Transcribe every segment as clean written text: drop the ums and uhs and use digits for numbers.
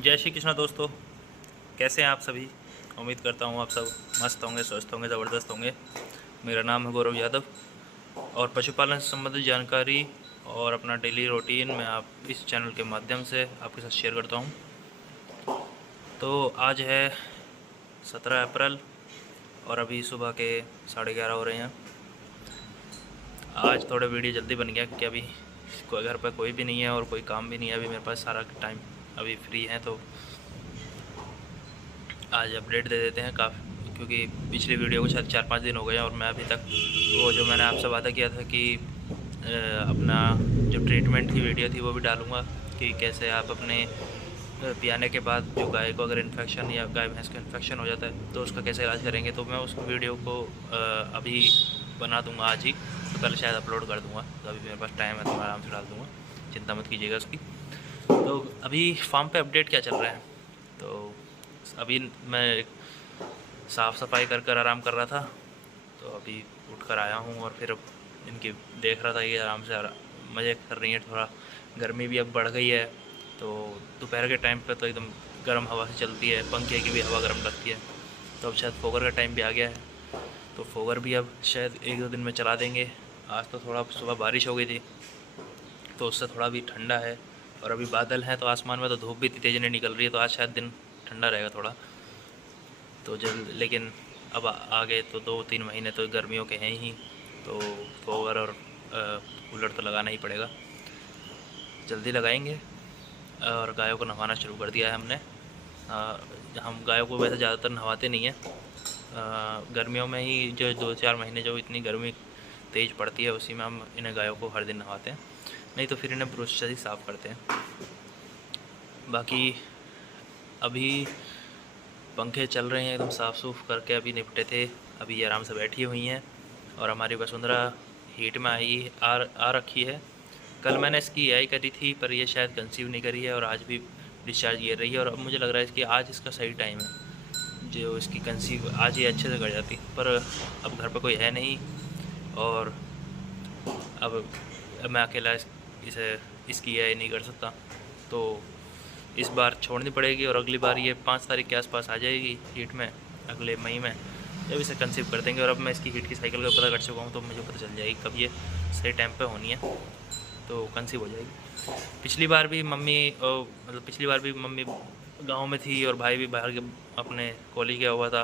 जय श्री कृष्णा दोस्तों, कैसे हैं आप सभी। उम्मीद करता हूँ आप सब मस्त होंगे, स्वस्थ होंगे, ज़बरदस्त होंगे। मेरा नाम है गौरव यादव और पशुपालन से संबंधित जानकारी और अपना डेली रूटीन मैं आप इस चैनल के माध्यम से आपके साथ शेयर करता हूँ। तो आज है 17 अप्रैल और अभी सुबह के 11:30 हो रहे हैं। आज थोड़ा वीडियो जल्दी बन गया क्योंकि अभी कोई घर पर कोई भी नहीं है और कोई काम भी नहीं है। अभी मेरे पास सारा टाइम अभी फ्री है, तो आज अपडेट दे देते हैं काफ़ी, क्योंकि पिछली वीडियो को शायद 4-5 दिन हो गए हैं और मैं अभी तक वो जो मैंने आपसे वादा किया था कि अपना जो ट्रीटमेंट की वीडियो थी वो भी डालूँगा कि कैसे आप अपने पियाने के बाद जो गाय को अगर इन्फेक्शन या गाय भैंस को इन्फेक्शन हो जाता है तो उसका कैसे इलाज करेंगे। तो मैं उस वीडियो को अभी बना दूंगा आज ही, तो कल शायद अपलोड कर दूंगा। तो अभी मेरे पास टाइम है तो मैं आराम से डाल दूंगा, चिंता मत कीजिएगा उसकी। तो अभी फार्म पे अपडेट क्या चल रहा है, तो अभी मैं साफ़ सफाई कर आराम कर रहा था, तो अभी उठ कर आया हूँ और फिर इनकी देख रहा था कि आराम से मज़े कर रही है। थोड़ा गर्मी भी अब बढ़ गई है, तो दोपहर के टाइम पे तो एकदम गर्म हवा से चलती है, पंखे की भी हवा गर्म लगती है। तो अब शायद फोगर का टाइम भी आ गया है, तो फोगर भी अब शायद 1-2 दिन में चला देंगे। आज तो थोड़ा सुबह बारिश हो गई थी तो उससे थोड़ा भी ठंडा है, और अभी बादल हैं तो आसमान में तो धूप भी इतनी तेज़ नहीं निकल रही है, तो आज शायद दिन ठंडा रहेगा थोड़ा तो जल्द। लेकिन अब आगे तो 2-3 महीने तो गर्मियों के हैं ही, तो फोगर और कूलर तो लगाना ही पड़ेगा, जल्दी लगाएंगे। और गायों को नहवाना शुरू कर दिया है हमने। हम गायों को वैसे ज़्यादातर नहवाते नहीं हैं, गर्मियों में ही जो 2-4 महीने जो इतनी गर्मी तेज़ पड़ती है उसी में हम इन्हें गायों को हर दिन नहवाते हैं, नहीं तो फिर इन्हें ब्रश से ही साफ़ करते हैं। बाकी अभी पंखे चल रहे हैं, एकदम साफ़ सूफ करके अभी निपटे थे, अभी ये आराम से बैठी हुई हैं। और हमारी वसुंधरा हीट में आ रखी है। कल मैंने इसकी आई करी थी पर ये शायद कंसीव नहीं करी है और आज भी डिस्चार्ज ये रही है। और अब मुझे लग रहा है कि आज इसका सही टाइम है, जो इसकी कंसीव आज ये अच्छे से कर जाती, पर अब घर पर कोई है नहीं और अब मैं अकेला इसकी आई नहीं कर सकता, तो इस बार छोड़नी पड़ेगी। और अगली बार ये 5 तारीख के आसपास आ जाएगी हीट में, अगले मई में, जब इसे कंसीव कर देंगे। और अब मैं इसकी हीट की साइकिल का पता कर चुका हूँ, तो मुझे पता चल जाएगी कब ये सही टाइम पे होनी है, तो कंसीव हो जाएगी। पिछली बार भी मम्मी गांव में थी और भाई भी बाहर के अपने कॉलेज गया हुआ था,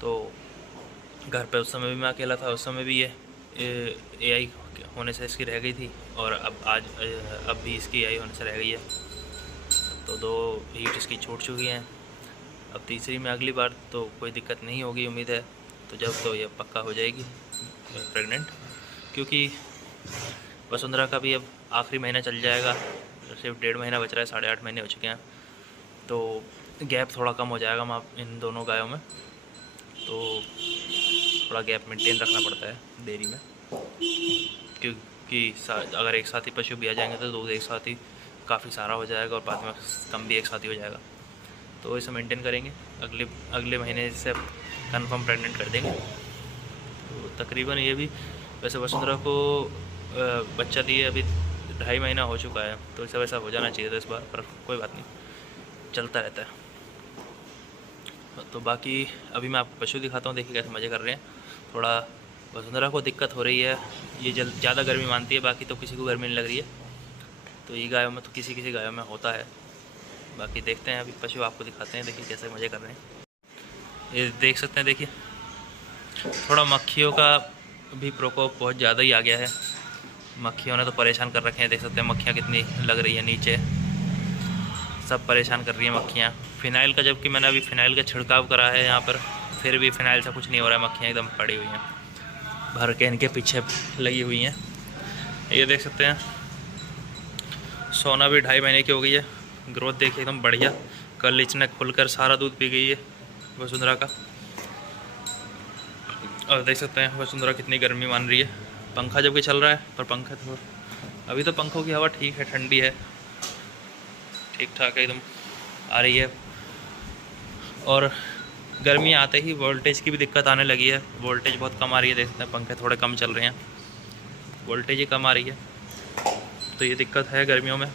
तो घर पे उस समय भी मैं अकेला था। उस समय भी ये एआई होने से इसकी रह गई थी, और अब भी इसकी एआई होने से रह गई है, तो 2 हीट इसकी छूट चुकी हैं। अब तीसरी में अगली बार तो कोई दिक्कत नहीं होगी, उम्मीद है। तो जब तो ये पक्का हो जाएगी प्रेग्नेंट, क्योंकि वसुंधरा का भी अब आखिरी महीना चल जाएगा, सिर्फ 1.5 महीना बच रहा है, 8.5 महीने हो चुके हैं, तो गैप थोड़ा कम हो जाएगा इन दोनों गायों में। तो थोड़ा गैप मेंटेन रखना पड़ता है डेयरी में, क्योंकि अगर एक साथ ही पशु भी आ जाएंगे तो दूध एक साथ ही काफ़ी सारा हो जाएगा और बाद में कम भी एक साथ ही हो जाएगा, तो इसे मेंटेन करेंगे। अगले महीने से कंफर्म प्रेग्नेंट कर देंगे। तो तकरीबन ये भी वैसे वसुंधरा को बच्चा दिए अभी 2.5 महीना हो चुका है, तो इसे वैसा हो जाना चाहिए था इस बार, पर कोई बात नहीं, चलता रहता है। तो बाकी अभी मैं आपको पशु दिखाता हूँ, देखिए कैसे मज़े कर रहे हैं। थोड़ा वसुंधरा को दिक्कत हो रही है, ये ज़्यादा गर्मी मानती है, बाकी तो किसी को गर्मी नहीं लग रही है, तो ये गायों में तो किसी गायों में होता है। बाकी देखते हैं, अभी पशु आपको दिखाते हैं, देखिए कैसे मज़े कर रहे हैं। ये देख सकते हैं, देखिए थोड़ा मक्खियों का भी प्रकोप बहुत ज़्यादा ही आ गया है। मक्खियों ने तो परेशान कर रखे हैं, देख सकते हैं मक्खियाँ कितनी लग रही है नीचे, सब परेशान कर रही हैं मक्खियाँ। फिनाइल का, जबकि मैंने अभी फिनाइल का छिड़काव करा है यहाँ पर, फिर भी फिनाइल से कुछ नहीं हो रहा है, मक्खियाँ एकदम पड़ी हुई हैं, भर के इनके पीछे लगी हुई हैं। ये देख सकते हैं सोना भी 2.5 महीने की हो गई है, ग्रोथ देखिए एकदम बढ़िया। कल इसने खुलकर सारा दूध पी गई है वसुंधरा का। और देख सकते हैं वसुंधरा कितनी गर्मी मान रही है, पंखा जबकि चल रहा है, पर पंखा तो अभी तो पंखों की हवा ठीक है, ठंडी है, ठीक ठाक एकदम आ रही है। और गर्मी आते ही वोल्टेज की भी दिक्कत आने लगी है, वोल्टेज बहुत कम आ रही है, देख सकते हैं पंखे थोड़े कम चल रहे हैं, वोल्टेज ही कम आ रही है, तो ये दिक्कत है गर्मियों में।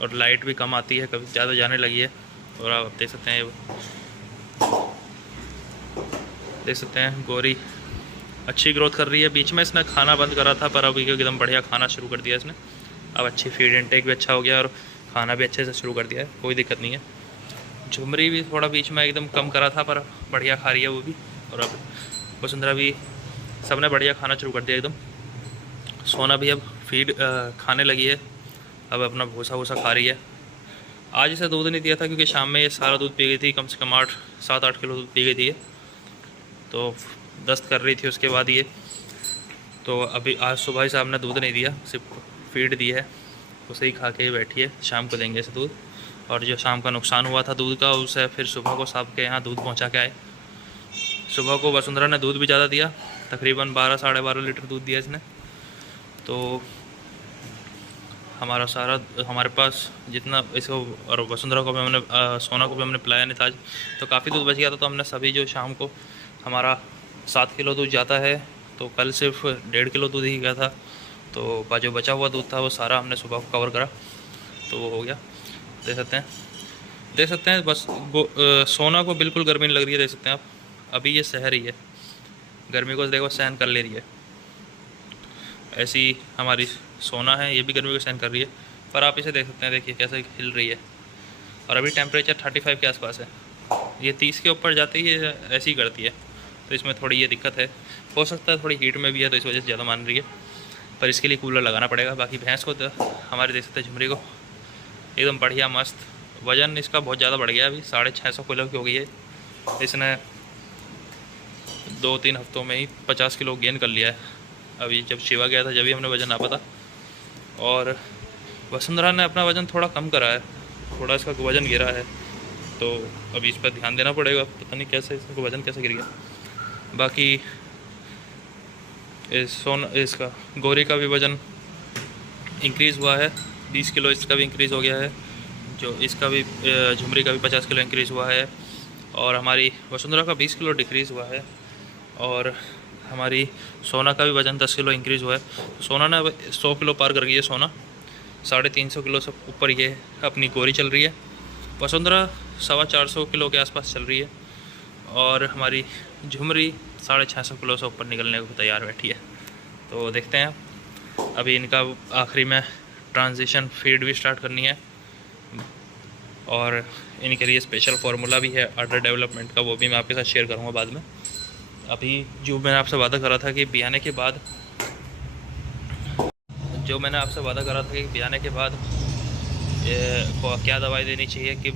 और लाइट भी कम आती है, कभी ज़्यादा जाने लगी है। और आप देख सकते हैं, गोरी अच्छी ग्रोथ कर रही है। बीच में इसने खाना बंद करा था, पर अभी एकदम बढ़िया खाना शुरू कर दिया इसने। अब अच्छी फीड इंटेक भी अच्छा हो गया और खाना भी अच्छे से शुरू कर दिया है, कोई दिक्कत नहीं है। झुमरी भी थोड़ा बीच में एकदम कम करा था, पर बढ़िया खा रही है वो भी। और अब वसुंधरा भी, सब ने बढ़िया खाना शुरू कर दिया एकदम। सोना भी अब फीड खाने लगी है, अब अपना भूसा वूसा खा रही है। आज इसे दूध नहीं दिया था क्योंकि शाम में ये सारा दूध पी गई थी, कम से कम 7-8 किलो दूध पी गई थी ये, तो दस्त कर रही थी उसके बाद ये। तो अभी आज सुबह ही साहब ने दूध नहीं दिया, सिर्फ फीड दी है, उसे ही खा के ही बैठी है। शाम को देंगे इसे दूध। और जो शाम का नुकसान हुआ था दूध का, उसे फिर सुबह को साहब के यहाँ दूध पहुँचा के आए। सुबह को वसुंधरा ने दूध भी ज़्यादा दिया, तकरीबन 12-12.5 लीटर दूध दिया इसने। तो हमारे पास जितना इसको, और वसुंधरा को भी हमने, सोना को भी हमने पिलाया नहीं था आज, तो काफ़ी दूध बच गया था। तो हमने सभी, जो शाम को हमारा 7 किलो दूध जाता है, तो कल सिर्फ 1.5 किलो दूध ही गया था। तो जो बचा हुआ दूध था वो सारा हमने सुबह को कवर करा, तो वो हो गया। देख सकते हैं बस सोना को बिल्कुल गर्मी नहीं लग रही है, देख सकते हैं आप। अभी ये सह रही है गर्मी को, देखो सहन कर ले रही है। ऐसी हमारी सोना है, ये भी गर्मी को सहन कर रही है। पर आप इसे देख सकते हैं, देखिए कैसे हिल रही है। और अभी टेम्परेचर 35 के आसपास है। ये 30 के ऊपर जाते ही ये ऐसी ही करती है, तो इसमें थोड़ी ये दिक्कत है। हो सकता है थोड़ी हीट में भी है, तो इस वजह से ज़्यादा मान रही है, पर इसके लिए कूलर लगाना पड़ेगा। बाकी भैंस को तो हमारे देख सकते हैं, झुमरी को एकदम बढ़िया मस्त। वज़न इसका बहुत ज़्यादा बढ़ गया, अभी 650 किलो की हो गई है। इसने 2-3 हफ्तों में ही 50 किलो गेन कर लिया है। अभी जब शिवा गया था, जब भी हमने वज़न नापा था। और वसुंधरा ने अपना वज़न थोड़ा कम करा है, थोड़ा इसका वज़न गिरा है, तो अभी इस पर ध्यान देना पड़ेगा। पता नहीं कैसे इसका वज़न कैसे गिर गया। बाकी इसका गोरी का भी वज़न इंक्रीज़ हुआ है, 20 किलो इसका भी इंक्रीज़ हो गया है। जो इसका भी, झुमरी का भी 50 किलो इंक्रीज़ हुआ है। और हमारी वसुंधरा का 20 किलो डिक्रीज़ हुआ है। और हमारी सोना का भी वज़न 10 किलो इंक्रीज़ हुआ है। तो सोना ने अब 100 किलो पार कर गई है। सोना 350 किलो से ऊपर ये अपनी गोरी चल रही है। वसुंधरा 425 किलो के आसपास चल रही है। और हमारी झुमरी 650 किलो से ऊपर निकलने को तैयार बैठी है। तो देखते हैं, अभी इनका आखिरी में ट्रांजिशन फीड भी स्टार्ट करनी है। और इनके लिए स्पेशल फार्मूला भी है अडर डेवलपमेंट का, वो भी मैं आपके साथ शेयर करूँगा बाद में। अभी जो मैंने आपसे वादा करा था कि बियाने के बाद, को क्या दवाई देनी चाहिए, कि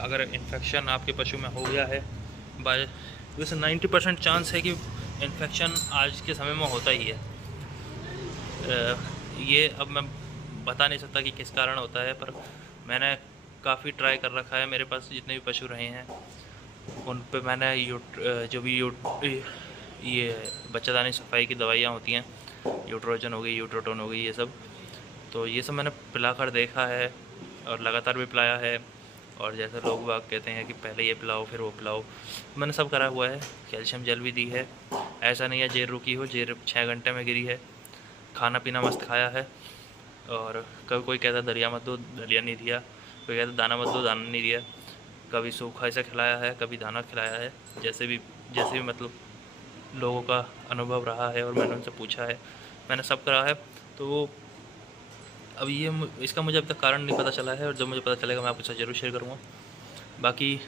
अगर इन्फेक्शन आपके पशु में हो गया है, वैसे 90% चांस है कि इन्फेक्शन आज के समय में होता ही है। ये अब मैं बता नहीं सकता कि किस कारण होता है, पर मैंने काफ़ी ट्राई कर रखा है। मेरे पास जितने भी पशु रहे हैं उन पे मैंने ये बच्चादानी सफाई की दवाइयाँ होती हैं, यूट्रोजन हो गई, यूट्रोटोन हो गई, ये सब, तो ये सब मैंने पिलाकर देखा है और लगातार भी पिलाया है। और जैसे लोग बाग कहते हैं कि पहले ये पिलाओ फिर वो पिलाओ, मैंने सब करा हुआ है। कैल्शियम जेल भी दी है, ऐसा नहीं है जेर रुकी हो, जेर 6 घंटे में गिरी है। खाना पीना मस्त खाया है। और कभी कोई कहता दलिया मत दो, दलिया नहीं दिया। कोई कहता दाना मत दो, दाना नहीं दिया। कभी सूखा ऐसा खिलाया है, कभी दाना खिलाया है। जैसे भी मतलब लोगों का अनुभव रहा है और मैंने उनसे पूछा है, मैंने सब करा है। तो अब ये इसका मुझे अब तक कारण नहीं पता चला है, और जब मुझे पता चलेगा मैं आपके साथ ज़रूर शेयर करूँगा। बाकी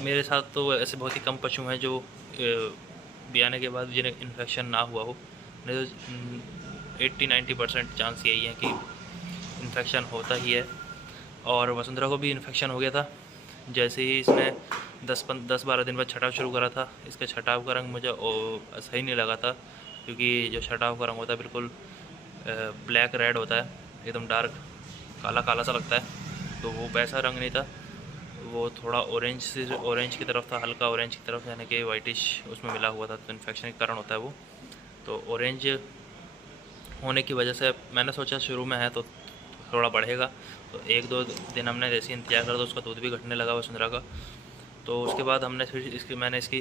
मेरे साथ तो ऐसे बहुत ही कम पशु हैं जो बियाने के बाद जिन्हें इन्फेक्शन ना हुआ हो। नहीं तो 80-90% चांस यही है कि इन्फेक्शन होता ही है। और वसुंधरा को भी इन्फेक्शन हो गया था। जैसे ही इसने 10-12 दिन बाद छटाव शुरू करा था, इसके छटाव का रंग मुझे सही नहीं लगा था, क्योंकि जो छटाव का रंग होता है बिल्कुल ब्लैक रेड होता है, एकदम डार्क काला काला सा लगता है। तो वो वैसा रंग नहीं था, वो थोड़ा ऑरेंज की तरफ था, हल्का ऑरेंज की तरफ, यानी कि वाइटिश उसमें मिला हुआ था। तो इन्फेक्शन के कारण होता है वो। तो ऑरेंज होने की वजह से मैंने सोचा शुरू में है तो थोड़ा बढ़ेगा, तो 1-2 दिन हमने जैसे इंतजार करा तो उसका दूध भी घटने लगा वसुंधरा का। तो उसके बाद हमने फिर मैंने इसकी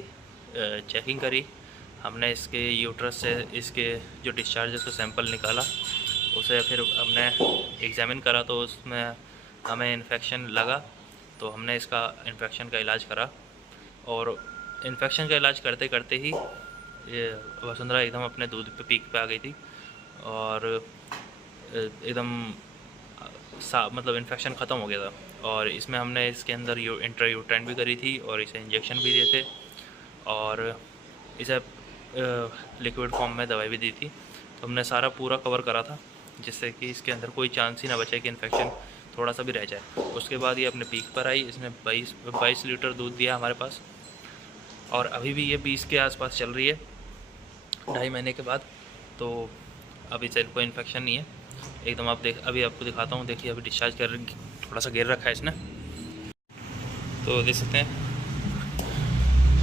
चेकिंग करी। हमने इसके यूट्रस से इसके जो डिस्चार्ज का सैंपल निकाला, उसे फिर हमने एग्ज़ामिन करा तो उसमें हमें इन्फेक्शन लगा, तो हमने इसका इन्फेक्शन का इलाज करा। और इन्फेक्शन का इलाज करते करते ही ये वसुंधरा एकदम अपने दूध पे पीक पे आ गई थी और एकदम मतलब इन्फेक्शन ख़त्म हो गया था। और इसमें हमने इसके अंदर इंट्रायूट्राइन भी करी थी और इसे इंजेक्शन भी दिए थे और इसे लिक्विड फॉर्म में दवाई भी दी थी। तो हमने सारा पूरा कवर करा था जिससे कि इसके अंदर कोई चांस ही ना बचे कि इन्फेक्शन थोड़ा सा भी रह जाए। उसके बाद ये अपने पीक पर आई, इसने 22 लीटर दूध दिया हमारे पास और अभी भी ये 20 के आसपास चल रही है 2.5 महीने के बाद। तो अभी से कोई इन्फेक्शन नहीं है एकदम। आप अभी आपको दिखाता हूँ, देखिए अभी डिस्चार्ज कर थोड़ा सा गिर रखा है इसने, तो देख सकते हैं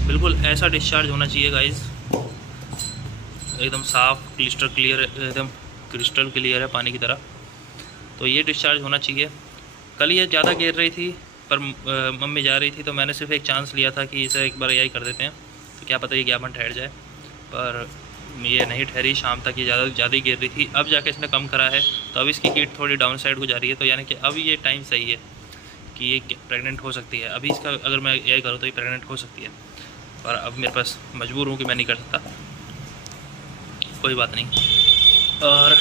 बिल्कुल ऐसा डिस्चार्ज होना चाहिए गाइस, एकदम साफ क्रिस्टल क्लियर, एकदम क्रिस्टल क्लियर है पानी की तरह। तो ये डिस्चार्ज होना चाहिए। कल ये ज़्यादा गिर रही थी पर मम्मी जा रही थी तो मैंने सिर्फ एक चांस लिया था कि इसे एक बार यही कर देते हैं, तो क्या पता ये ज्ञापन ठहर जाए, पर ये नहीं ठहरी। शाम तक ये ज़्यादा ही गिर रही थी। अब जाके इसने कम करा है तो अब इसकी हीट थोड़ी डाउन साइड को जा रही है, तो यानी कि अब ये टाइम सही है कि ये प्रेग्नेंट हो सकती है। अभी इसका अगर मैं यही करूँ तो ये प्रेग्नेंट हो सकती है, और अब मेरे पास मजबूर हूँ कि मैं नहीं कर सकता, कोई बात नहीं। और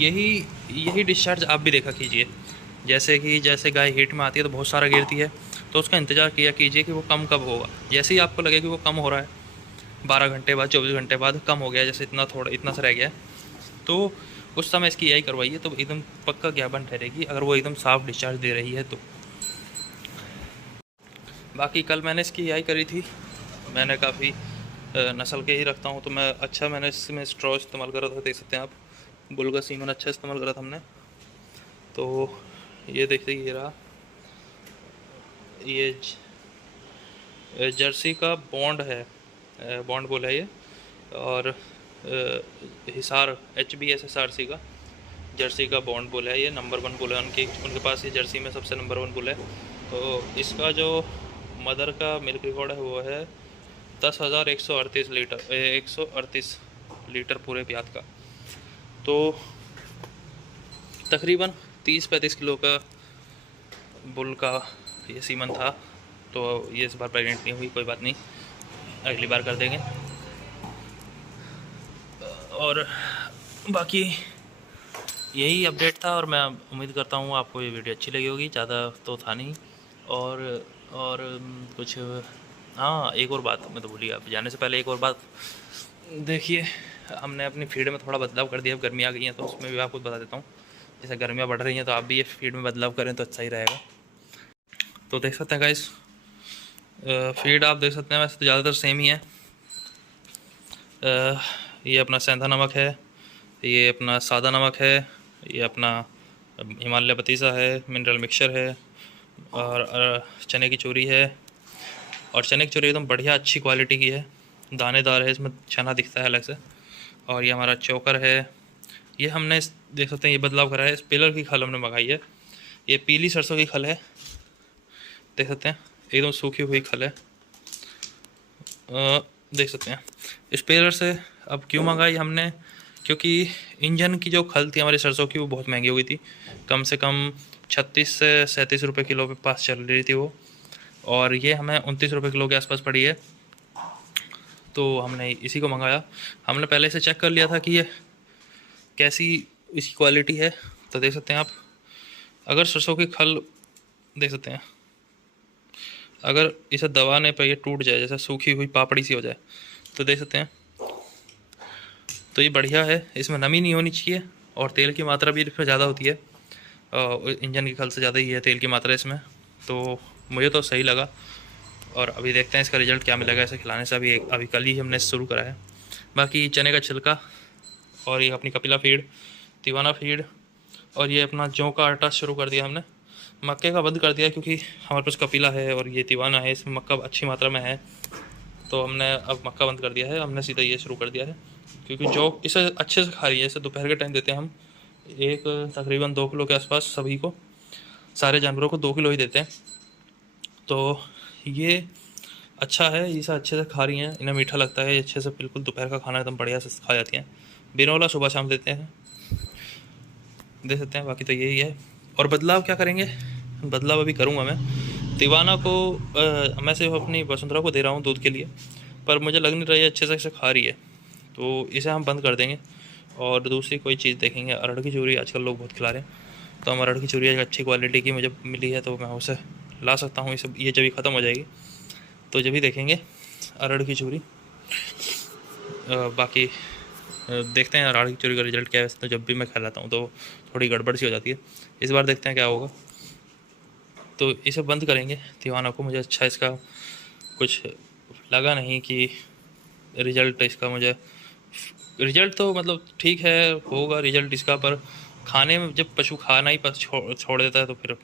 यही डिस्चार्ज आप भी देखा कीजिए। जैसे गाय हीट में आती है तो बहुत सारा गिरती है, तो उसका इंतज़ार किया कीजिए कि वो कम कब होगा। जैसे ही आपको लगे कि वो कम हो रहा है, 12 घंटे बाद, 24 घंटे बाद कम हो गया, जैसे इतना सा रह गया, तो उस समय इसकी यही करवाइए, तो एकदम पक्का ज्ञापन ठहरेगी अगर वो एकदम साफ डिस्चार्ज दे रही है तो। बाकी कल मैंने इसकी यही करी थी, मैंने काफ़ी नस्ल के ही रखता हूँ, तो मैंने इसमें स्ट्रॉ इस्तेमाल करा था, देख सकते हैं आप, बुल का सीमन अच्छा इस्तेमाल करा था हमने। तो ये देखते ये रहा, ये जर्सी का बॉन्ड है, बॉन्ड बोला है ये, और हिसार HBSSRC का जर्सी का बॉन्ड बोला है, ये नंबर 1 बोला है उनके पास, ये जर्सी में सबसे नंबर 1 बोला है। तो इसका जो मदर का मिल्क रिकॉर्ड है वो है 10,138 लीटर, 138 लीटर पूरे ब्यात का। तो तकरीबन 30-35 किलो का बुल का ये सीमन था। तो ये इस बार प्रेग्नेंट नहीं हुई, कोई बात नहीं, अगली बार कर देंगे। और बाकी यही अपडेट था, और मैं उम्मीद करता हूँ आपको ये वीडियो अच्छी लगी होगी। ज़्यादा तो था नहीं। और कुछ, हाँ एक और बात मैं तो भूली, आप जाने से पहले एक और बात देखिए, हमने अपनी फीड में थोड़ा बदलाव कर दिया। अब गर्मी आ गई है तो उसमें भी आपको बता देता हूँ। जैसे गर्मियाँ बढ़ रही हैं तो आप भी ये फीड में बदलाव करें तो अच्छा ही रहेगा। तो देख सकते हैं गाइस, फीड आप देख सकते हैं, वैसे तो ज़्यादातर सेम ही है। ये अपना सेंधा नमक है, ये अपना सादा नमक है, ये अपना हिमालय पतीसा है, मिनरल मिक्सचर है, और चने की चूरी है। और चने की चूरी एकदम बढ़िया अच्छी क्वालिटी की है, दानेदार है, इसमें चना दिखता है अलग से। और ये हमारा चोकर है, ये हमने देख सकते हैं ये बदलाव करा है, इस पिलर की खल हमने मंगाई है। ये पीली सरसों की खल है, देख सकते हैं एकदम सूखी हुई खल है, देख सकते हैं। इस पिलर से अब क्यों मंगाई हमने, क्योंकि इंजन की जो खल थी हमारी सरसों की वो बहुत महंगी हो गई थी, कम से कम 36 से 37 रुपये किलो के पास चल रही थी वो, और ये हमें 29 रुपये किलो के आसपास पड़ी है। तो हमने इसी को मंगाया। हमने पहले से चेक कर लिया था कि ये कैसी इसकी क्वालिटी है। तो देख सकते हैं आप, अगर सरसों की खल देख सकते हैं, अगर इसे दबाने पर ये टूट जाए, जैसे सूखी हुई पापड़ी सी हो जाए, तो देख सकते हैं। तो ये बढ़िया है, इसमें नमी नहीं होनी चाहिए, और तेल की मात्रा भी इसमें ज़्यादा होती है, इंजन की खल से ज़्यादा ही है तेल की मात्रा इसमें। तो मुझे तो सही लगा, और अभी देखते हैं इसका रिज़ल्ट क्या मिलेगा इसे खिलाने से। अभी कल ही हमने शुरू करा है। बाकी चने का छिलका, और ये अपनी कपिला फीड, तिवाना फीड, और ये अपना जौ का आटा शुरू कर दिया हमने। मक्के का बंद कर दिया क्योंकि हमारे पास कपिला है और ये तिवाना है, इसमें मक्का अच्छी मात्रा में है, तो हमने अब मक्का बंद कर दिया है। हमने सीधा ये शुरू कर दिया है क्योंकि जौ इसे अच्छे से खा रही है। इसे दोपहर के टाइम देते हैं हम, एक तकरीबन 2 किलो के आसपास सभी को, सारे जानवरों को 2 किलो ही देते हैं। तो ये अच्छा है, ये सब अच्छे से खा रही हैं, इन्हें मीठा लगता है, अच्छे से बिल्कुल दोपहर का खाना एकदम बढ़िया से खा जाती हैं। बिनौला सुबह शाम देते हैं, दे सकते हैं। बाकी तो यही है। और बदलाव क्या करेंगे, बदलाव अभी करूँगा मैं। दीवाना को मैं सिर्फ अपनी वसुंधरा को दे रहा हूँ दूध के लिए, पर मुझे लग नहीं रही है अच्छे से इसे खा रही है, तो इसे हम बंद कर देंगे और दूसरी कोई चीज़ देखेंगे। अरहर की चूरी आजकल लोग बहुत खिला रहे हैं, तो हम अरहर की चूरी एक अच्छी क्वालिटी की मुझे मिली है, तो मैं उसे ला सकता हूँ। इसे ये जब भी ख़त्म हो जाएगी तो जब भी देखेंगे अरहर की चूरी। बाकी देखते हैं अरहर की चूरी का रिजल्ट क्या है। वैसे तो जब भी मैं खिलाता हूँ तो थोड़ी गड़बड़ सी हो जाती है, इस बार देखते हैं क्या होगा। तो इसे बंद करेंगे। दीवाना को मुझे अच्छा इसका कुछ लगा नहीं कि रिज़ल्ट इसका, मुझे रिज़ल्ट तो मतलब ठीक है होगा रिज़ल्ट इसका, पर खाने में जब पशु खाना ही छोड़ देता है तो फिर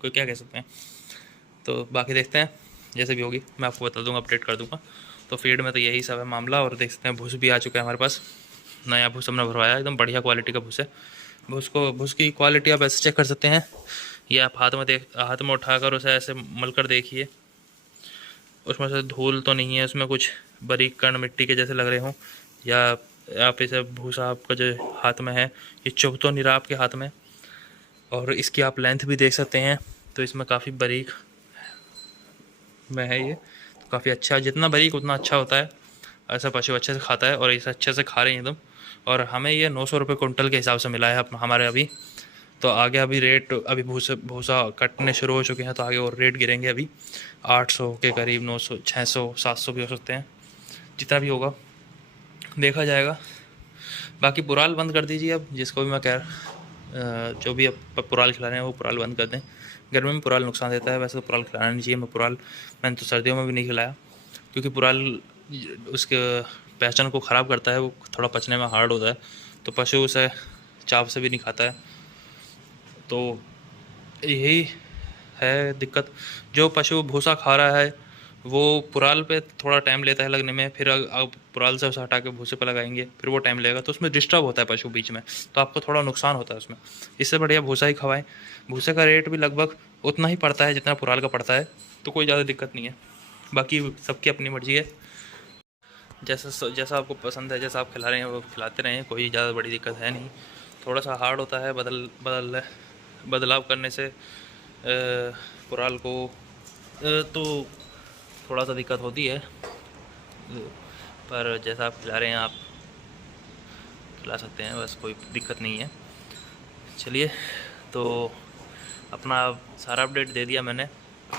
कोई क्या कह सकते हैं। तो बाकी देखते हैं, जैसे भी होगी मैं आपको बता दूंगा, अपडेट कर दूंगा। तो फीड में तो यही सब है मामला। और देख सकते हैं भूस भी आ चुका है हमारे पास, नया भूस हमने भरवाया, एकदम बढ़िया क्वालिटी का भूस है। भूस की क्वालिटी आप ऐसे चेक कर सकते हैं, ये आप हाथ में उठाकर उसे ऐसे मलकर देखिए, उसमें से धूल तो नहीं है, उसमें कुछ बारीक कण मिट्टी के जैसे लग रहे हों, या आप इसे भूसा आपका जो हाथ में है ये चुभ तो नहीं रहा आपके हाथ में। और इसकी आप लेंथ भी देख सकते हैं, तो इसमें काफ़ी बारीक में है ये, तो काफ़ी अच्छा है, जितना बारीक उतना अच्छा होता है। ऐसा पशु अच्छे से खाता है और इसे अच्छे से खा रहे हैं एकदम। और हमें ये 900 रुपये कुंटल के हिसाब से मिला है हमारे अभी। तो आगे अभी रेट, अभी भूसा कटने शुरू हो चुके हैं, तो आगे और रेट गिरेंगे अभी 800 के करीब, 900, 600, 700 भी हो सकते हैं, जितना भी होगा देखा जाएगा। बाकी पुराल बंद कर दीजिए अब, जिसको भी मैं जो भी अब पुराल खिला रहे हैं वो पुराल बंद कर दें। गर्मी में पुराल नुकसान देता है, वैसे तो पुराल खिलाना नहीं चाहिए। मैंने तो सर्दियों में भी नहीं खिलाया, क्योंकि पुराल उसके पहचान को ख़राब करता है, वो थोड़ा पचने में हार्ड होता है, तो पशु उसे चाव से भी नहीं खाता है। तो यही है दिक्कत। जो पशु भूसा खा रहा है वो पुराल पे थोड़ा टाइम लेता है लगने में, फिर आप पुराल से उसे हटा के भूसे पे लगाएंगे, फिर वो टाइम लगेगा, तो उसमें डिस्टर्ब होता है पशु बीच में, तो आपको थोड़ा नुकसान होता है उसमें। इससे बढ़िया भूसा ही खवाएं। भूसे का रेट भी लगभग उतना ही पड़ता है जितना पुराल का पड़ता है, तो कोई ज़्यादा दिक्कत नहीं है। बाकी सबकी अपनी मर्जी है, जैसा आपको पसंद है, जैसा आप खिला रहे हैं वो खिलाते रहें, कोई ज़्यादा बड़ी दिक्कत है नहीं। थोड़ा सा हार्ड होता है बदलाव करने से पुराल को, तो थोड़ा सा दिक्कत होती है, पर जैसा आप खिला रहे हैं आप खिला सकते हैं, बस कोई दिक्कत नहीं है। चलिए, तो अपना सारा अपडेट दे दिया मैंने,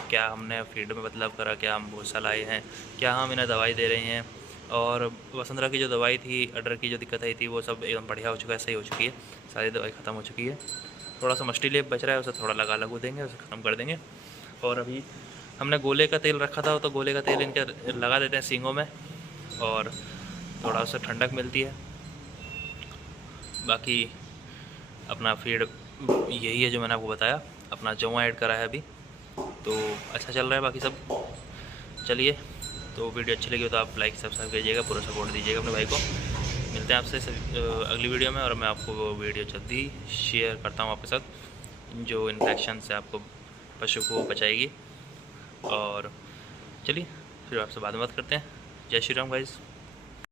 क्या हमने फीड में बदलाव करा, क्या हम भूसा लाए हैं, क्या हम इन्हें दवाई दे रहे हैं। और वसुंधरा की जो दवाई थी, अडर की जो दिक्कत आई थी, वो सब एकदम बढ़िया हो चुका है, सही हो चुकी है, सारी दवाई ख़त्म हो चुकी है। थोड़ा सा मस्टी लेप बच रहा है, उसे थोड़ा लगू देंगे, उसे ख़त्म कर देंगे। और अभी हमने गोले का तेल रखा था, तो गोले का तेल इनके लगा देते हैं सींगों में, और थोड़ा उससे ठंडक मिलती है। बाकी अपना फीड यही है जो मैंने आपको बताया। अपना जौआ ऐड करा है अभी, तो अच्छा चल रहा है बाकी सब। चलिए, तो वीडियो अच्छी लगी हो तो आप लाइक सब्सक्राइब कीजिएगा, पूरा सपोर्ट दीजिएगा अपने भाई को। मिलते हैं आपसे अगली वीडियो में, और मैं आपको वो वीडियो जल्दी शेयर करता हूँ आपके साथ, जो इन्फेक्शन से आपको पशु को बचाएगी। और चलिए, फिर आपसे बाद में बात करते हैं। जय श्री राम गाइस।